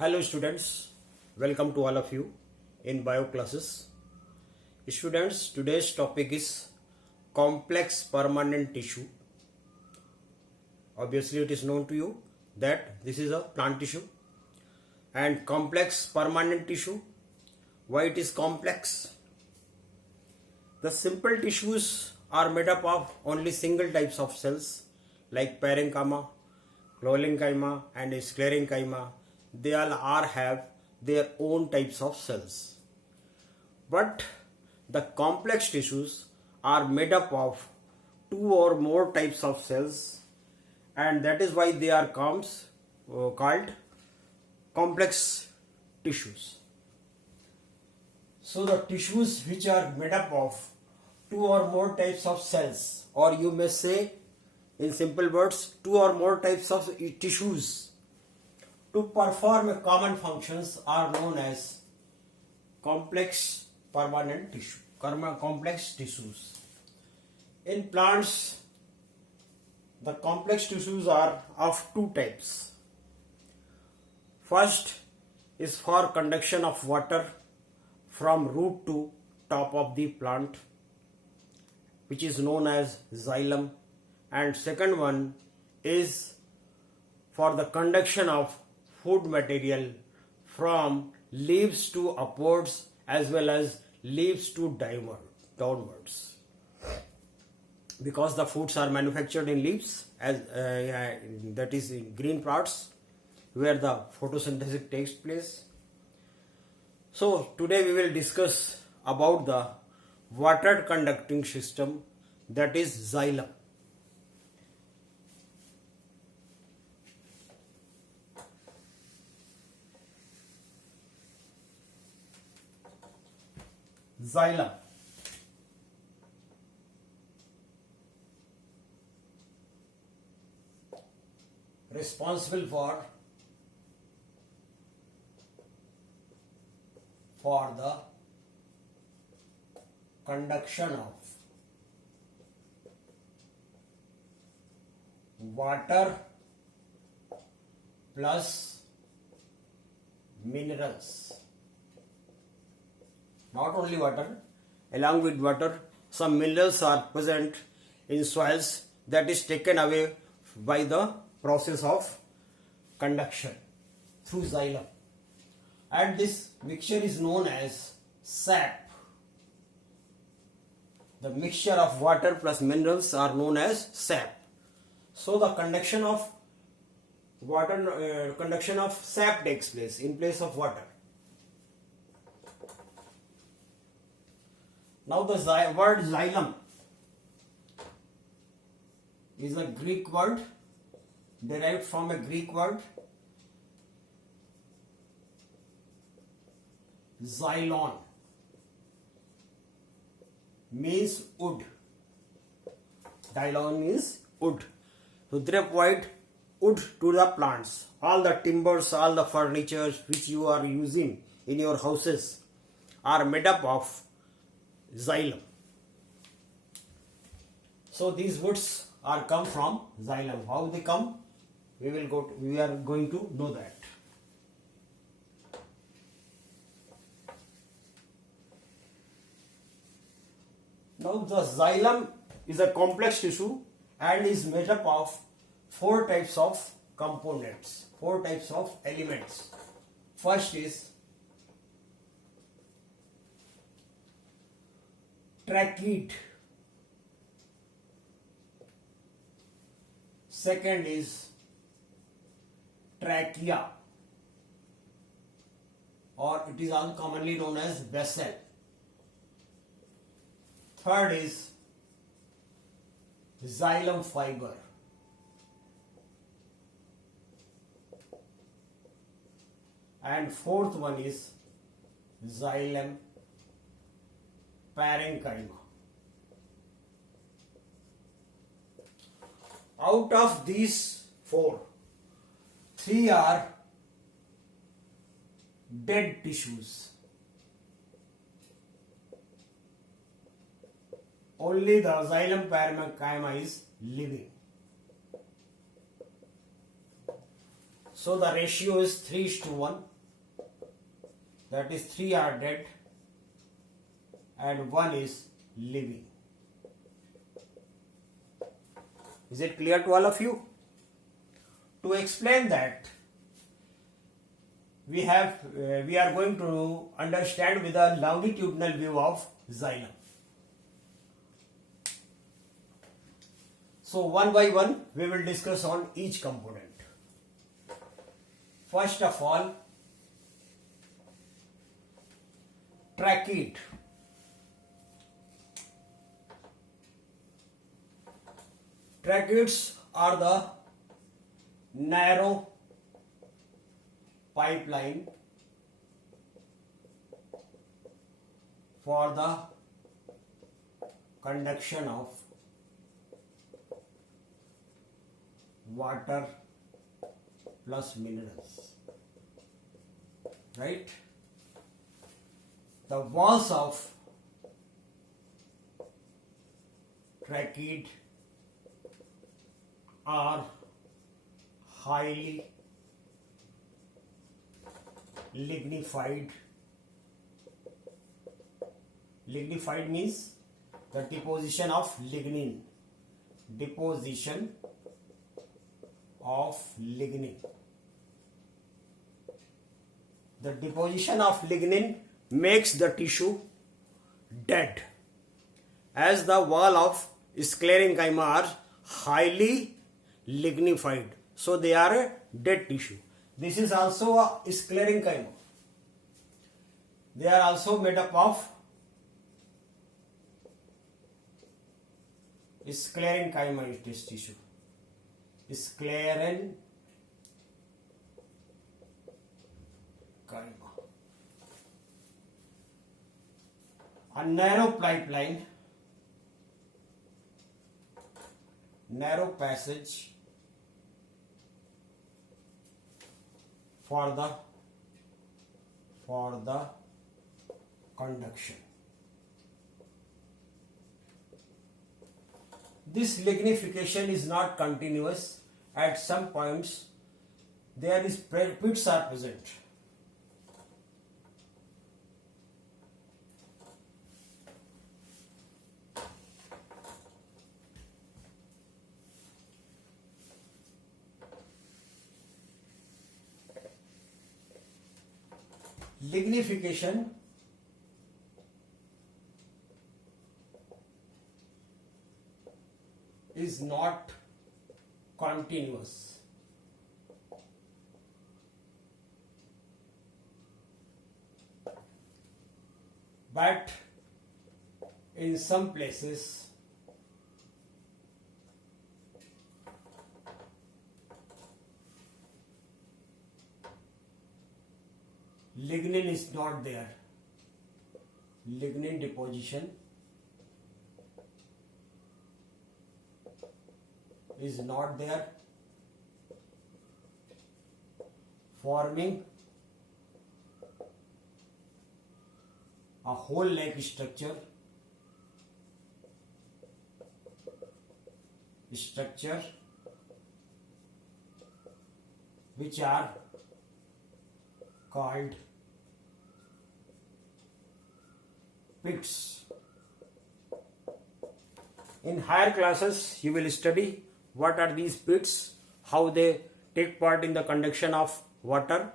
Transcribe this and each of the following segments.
Hello students, welcome to all of you in bio classes. Students, today's topic is complex permanent tissue. Obviously it is known to you that this is a plant tissue and complex permanent tissue. Why it is complex? The simple tissues are made up of only single types of cells like parenchyma, parenchyma and sclerenchyma. They all have their own types of cells. But the complex tissues are made up of two or more types of cells, and that is why they are called complex tissues. So the tissues which are made up of two or more types of cells, or you may say in simple words, two or more types of tissues to perform common functions are known as complex permanent tissue, complex tissues. In plants, the complex tissues are of two types. First is for conduction of water from root to top of the plant, which is known as xylem, and second one is for the conduction of food material from leaves to upwards as well as leaves to downwards. Because the foods are manufactured in leaves, as that is in green parts where the photosynthesis takes place. So today we will discuss about the water conducting system, that is xylem. Xylem responsible for the conduction of water plus minerals. Not only water, along with water, some minerals are present in soils that is taken away by the process of conduction through xylem. And this mixture is known as sap. The mixture of water plus minerals are known as sap. So the conduction of conduction of sap takes place in place of water. Now the word xylem is a Greek word derived from a Greek word xylon, means wood. Xylon means wood. So they provide wood to the plants. All the timbers, all the furniture which you are using in your houses are made up of xylem. So these woods are come from xylem. How they come? We are going to know that. Now the xylem is a complex tissue and is made up of four types of components, four types of elements. First is Trackhead. Second is trachea, or it is also commonly known as vessel. Third is xylem fiber. And fourth one is xylem parenchyma. Out of these four, three are dead tissues. Only the xylem parenchyma is living. So the ratio is 3:1. That is 3 are dead and 1 is living. Is it clear to all of you? To explain that, we are going to understand with a longitudinal view of xylem. So one by one we will discuss on each component. First of all, trachea. Tracheads are the narrow pipeline for the conduction of water plus minerals, right? The walls of trachea are highly lignified. Lignified means the deposition of lignin. Deposition of lignin. The deposition of lignin makes the tissue dead, as the wall of sclerenchyma are highly lignified, so they are a dead tissue. This is also a sclerenchyma. They are also made up of sclerenchyma tissue. Sclerenchyma. A narrow pipeline, narrow passage for the conduction. This lignification is not continuous. At some points there is pits are present. Lignification is not continuous. But in some places lignin is not there. Lignin deposition is not there, forming a whole like structure which are called pits. In higher classes you will study what are these pits, how they take part in the conduction of water.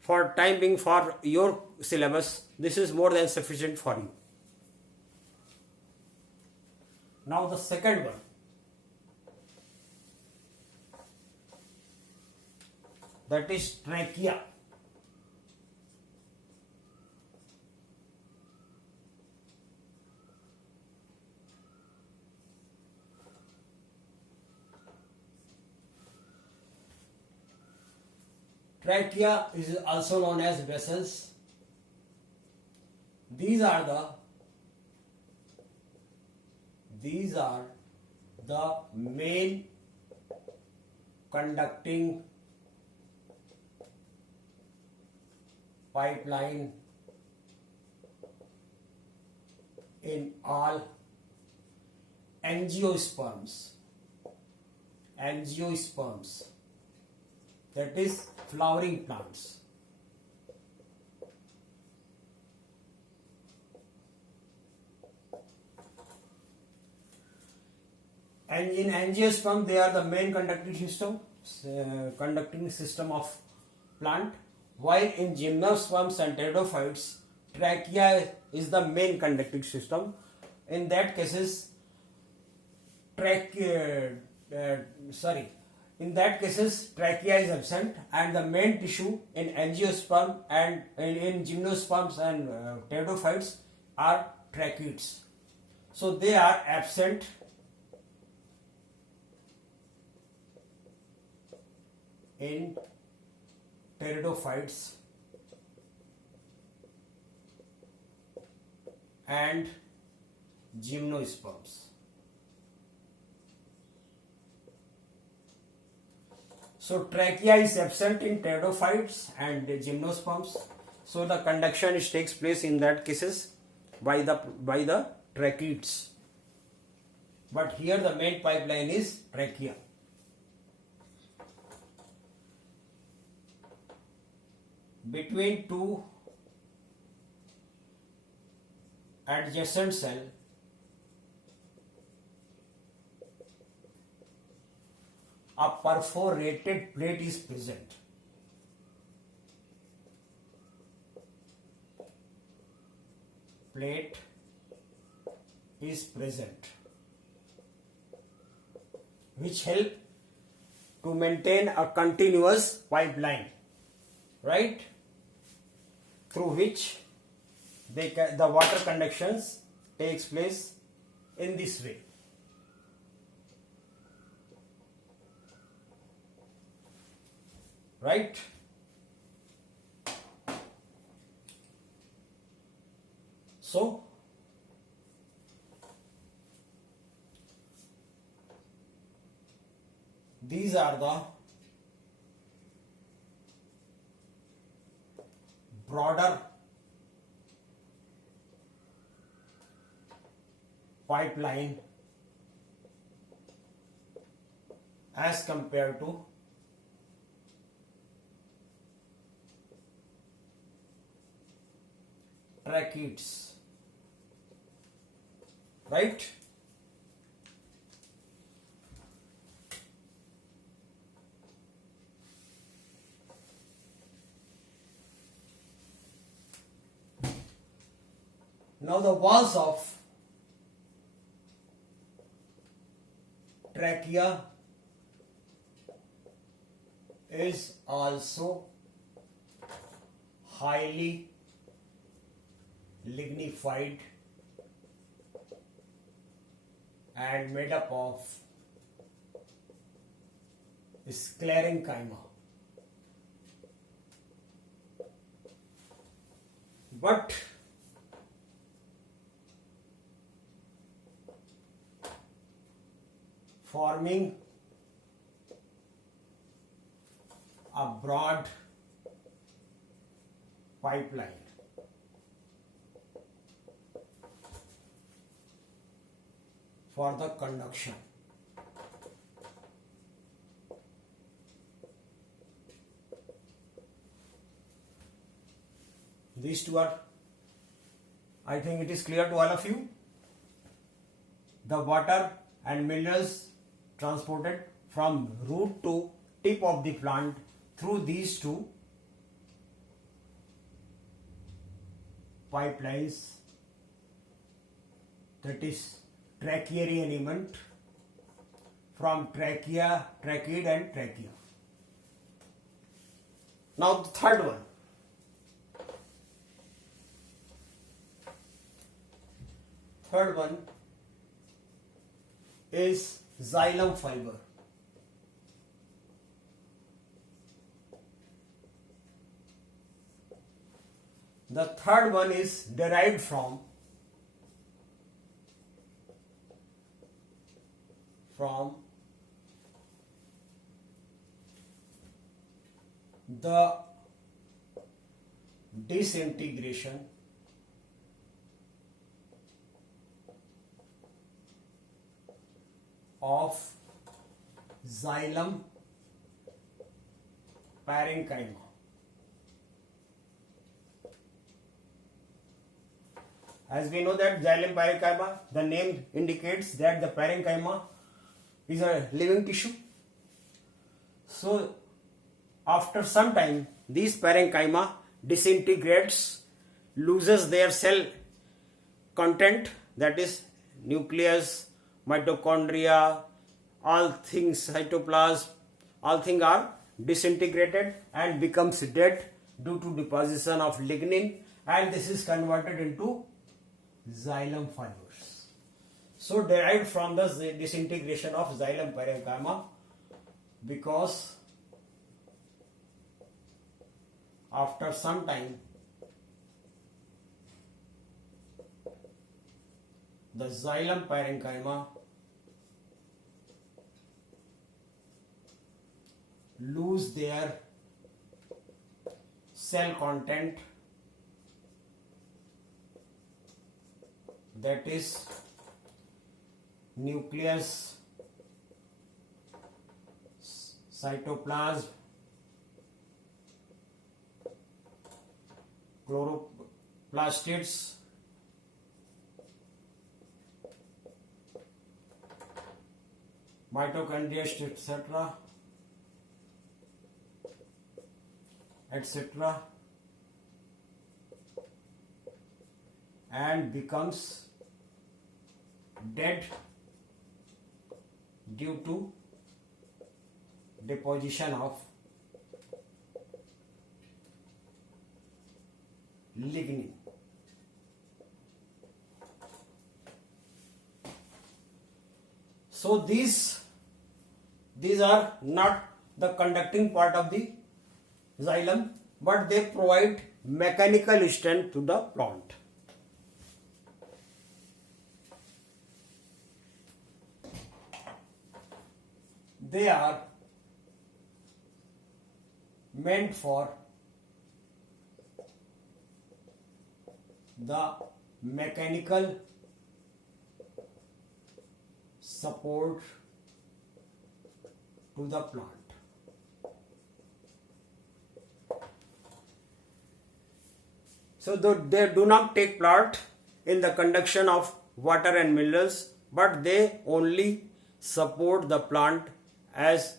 For time being, for your syllabus, this is more than sufficient for you. Now the second one, that is trachea. Trachea is also known as vessels. These are the main conducting pipeline in all angiosperms. that is flowering plants. And in angiosperm, they are the main conducting system of plant, while in gymnosperms and pteridophytes, trachea is the main conducting system. In that cases, in that cases trachea is absent, and the main tissue in angiosperm and in gymnosperms and pteridophytes are tracheids. So they are absent in pteridophytes and gymnosperms. So trachea is absent in pteridophytes and gymnosperms. So the conduction takes place in that cases by the tracheids. But here the main pipeline is trachea. Between two adjacent cells, a perforated plate is present. Plate is present, which help to maintain a continuous pipeline, right? Through which the water conductions takes place in this way. Right? So these are the broader pipeline as compared to tracheids, right? Now the walls of trachea is also highly lignified and made up of sclerenchyma. But forming a broad pipeline. For the conduction. These two are, I think it is clear to all of you. The water and minerals transported from root to tip of the plant through these two pipelines, that is tracheary element, from trachea, tracheid and trachea. Now the third one. Third one is xylem fiber. The third one is derived from the disintegration of xylem parenchyma. As we know that xylem parenchyma, the name indicates that the parenchyma is a living tissue. So after some time, these parenchyma disintegrates, loses their cell content, that is nucleus, mitochondria, all things, cytoplasm, all things are disintegrated and becomes dead due to deposition of lignin, and this is converted into xylem fibers. So derived from the disintegration of xylem parenchyma, because after some time the xylem parenchyma lose their cell content, that is nucleus, cytoplasm, chloroplastids, mitochondria, etc., and becomes dead due to deposition of lignin. So these are not the conducting part of the xylem, but they provide mechanical strength to the plant. They are meant for the mechanical support to the plant. So they do not take part in the conduction of water and minerals, but they only support the plant as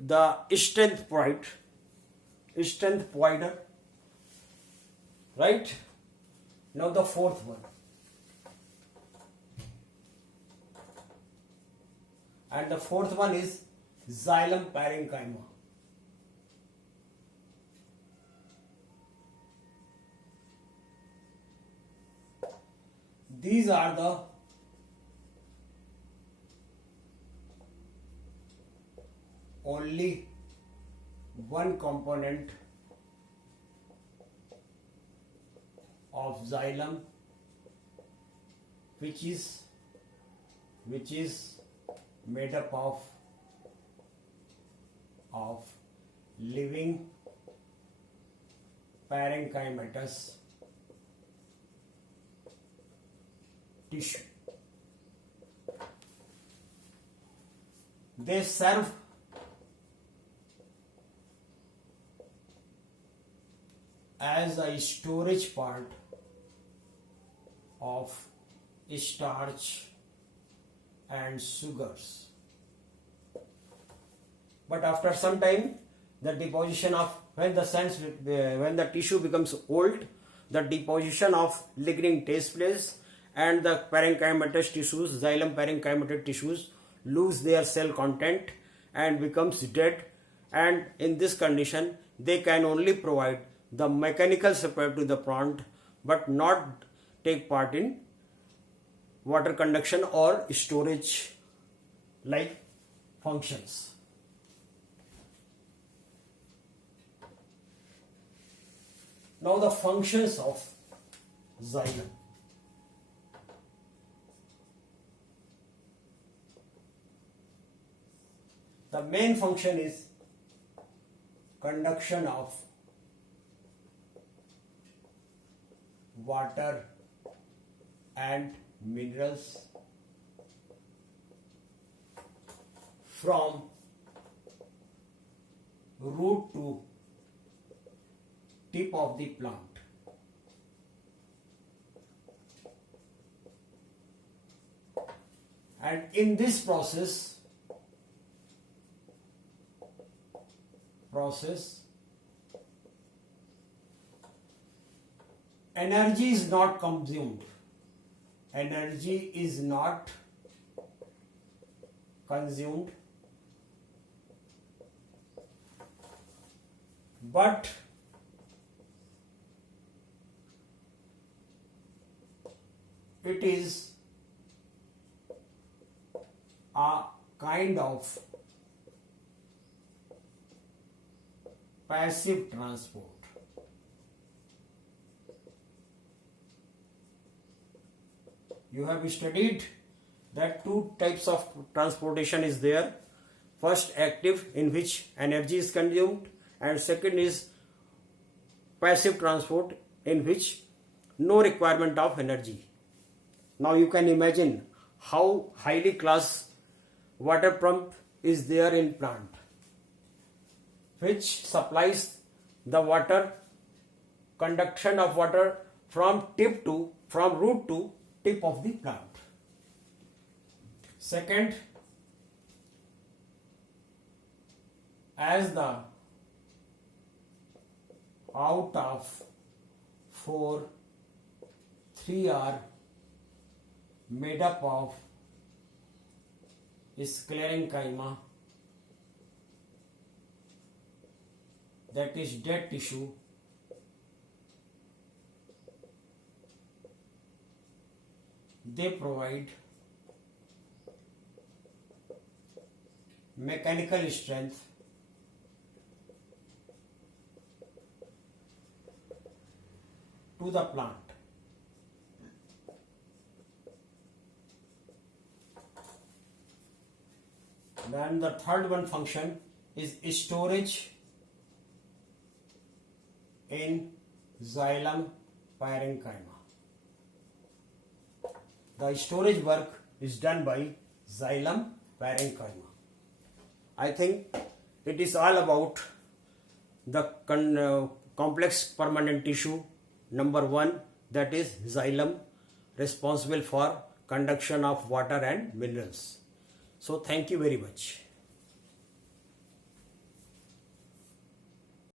the strength provider, right? Now the fourth one, and the fourth one is xylem parenchyma. These are the only one component of xylem which is made up of living parenchymatous tissue. They serve as a storage part of starch and sugars. But after some time, the deposition of when the tissue becomes old, the deposition of lignin takes place, and the parenchymatous tissues, xylem parenchymatous tissues, lose their cell content and becomes dead. And in this condition, they can only provide the mechanical support to the plant, but not take part in water conduction or storage like functions. Now the functions of xylem. The main function is conduction of water and minerals from root to tip of the plant. And in this process energy is not consumed. Energy is not consumed, but it is a kind of passive transport. You have studied that two types of transportation is there. First, active, in which energy is consumed, and second is passive transport, in which no requirement of energy. Now you can imagine how highly class water pump is there in plant, which supplies the water, conduction of water from root to tip of the plant. Second, as the out of 4, 3 are made up of parenchyma, that is dead tissue, they provide mechanical strength to the plant. Then the third one function is storage in xylem parenchyma. The storage work is done by xylem parenchyma. I think it is all about the complex permanent tissue number 1, that is xylem, responsible for conduction of water and minerals. So thank you very much.